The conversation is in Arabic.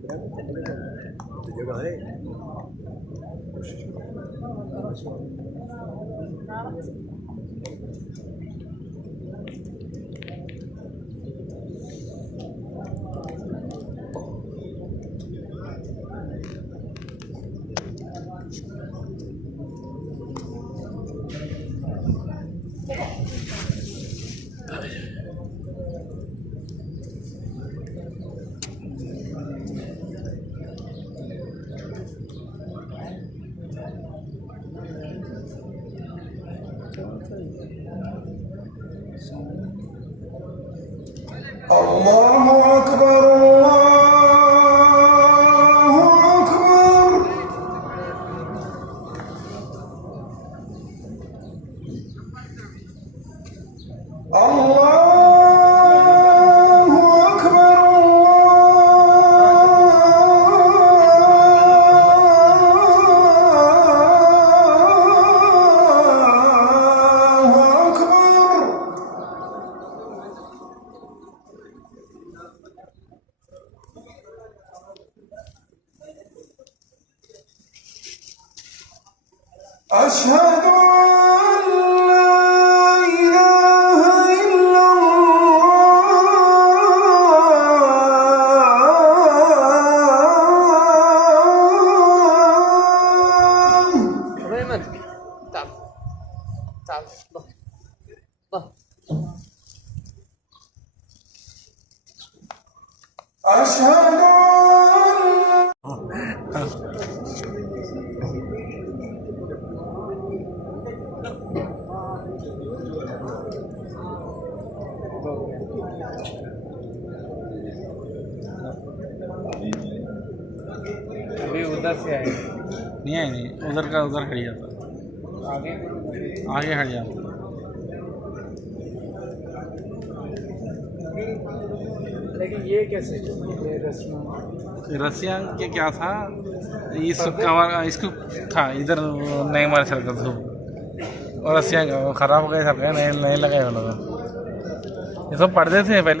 तो जगह है। الله أكبر الله أكبر الله أكبر الله أكبر. أشهد أن لا إله إلا الله. ريمان تعال تعال ضه ضه أشهد أن अभी उधर से आए नहीं आए नहीं उधर का उधर हट जाता आगे आगे हट जाता लेकिन ये कैसे ये रस्म रसिया के क्या था इस कवर इसको था इधर नहीं मारे सरकार धूप और रसिया का वो खराब हो गए सरकार नहीं नहीं लगाए वो लोग ये सब पढ़ते थे पहले।